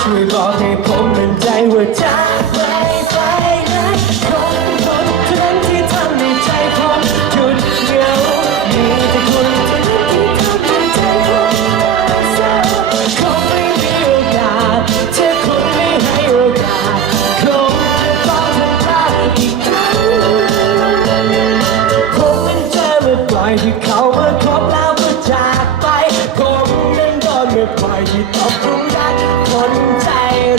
ช่วยบอกให้ผมมั่นใจว่าจะไม่ไปไหนคงเป็นคนเท่านั้นที่ทำให้ใจผมหยุดเหงามีแต่คนทั้งที่ทำให้ใจผมเศร้าคงไม่มีโอกาสถ้าคุณไม่ให้โอกาสคงจะต้องทำพลาดอีกครั้งผมนั้นเจอมาปล่อยที่เขาเมาคบแล้วก็จากไปผมนั้นโดนเมาปล่อยที่ตกหลุมรัก คนใจ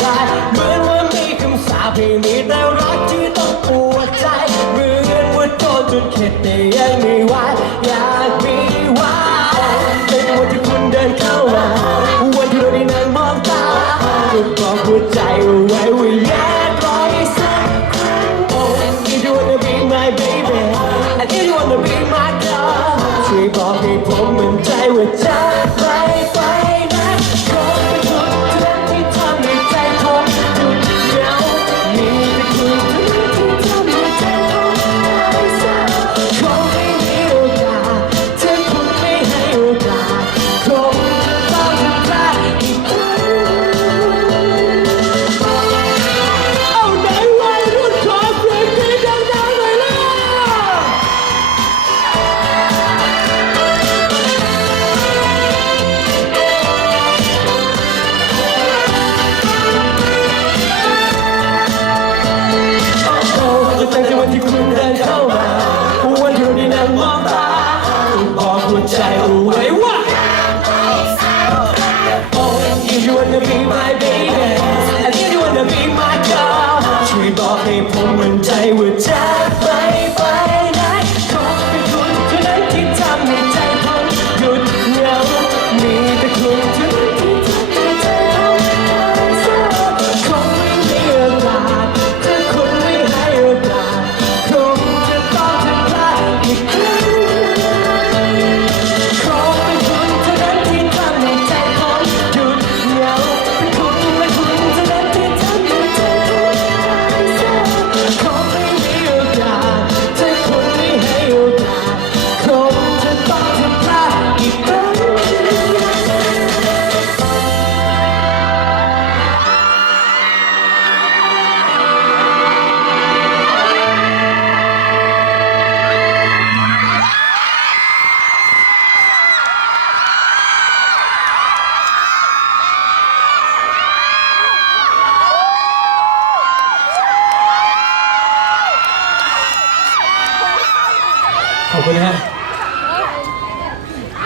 ร้ายเหมือนว่ามีคำสาปให้มีแต่รักที่ต้องปวดใจเหมือนว่าโดนจนเข็ดแต่ยังไม่ไหวอยากมีไว้เป็นวันที่คุณเดินเข้ามาวันที่เราได้นั่งมองตาจะบอกหัวใจเอาไว้ว่าอยากรออีกสักครั้ง Oh, if you wanna be my baby and if you wanna be my girl ช่วยบอกให้ผมมั่นใจว่าจะไป ใจว่าจ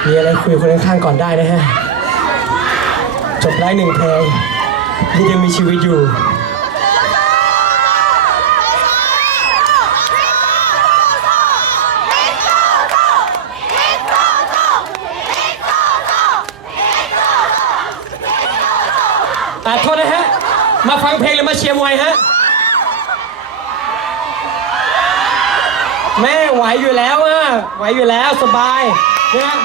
มีอะไรคุยคนข้างๆก่อนได้นะฮะ จบไล่หนึ่งเพลงที่ยังมีชีวิตอยู่ อะโทษนะฮะ มาฟังเพลงหรือมาเชียร์มวยฮะ แม่ไหวอยู่แล้วอะไหวอยู่แล้วสบายนะ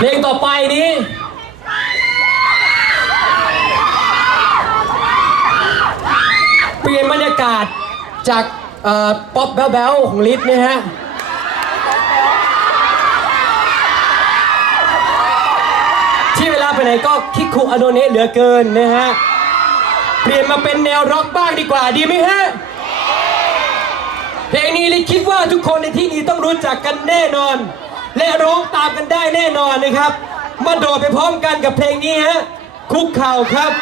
เพลงต่อไปนี้ เปลี่ยนบรรยากาศจากเอ่อป๊อปแบ๊วๆของลิศนะฮะที่เวลาไปไหนก็คิกคุอโนเนะเหลือเกินนะฮะ เปลี่ยนมาเป็นแนวร็อกบ้างดีกว่าดีไหมฮะเพลงนี้ลิคิดว่าทุกคนในที่นี้ต้องรู้จักกันแน่นอน และร้องตามกันได้แน่นอนนะครับ มาโดดไปพร้อมกันกับเพลงนี้ฮะคุกเข่าครับ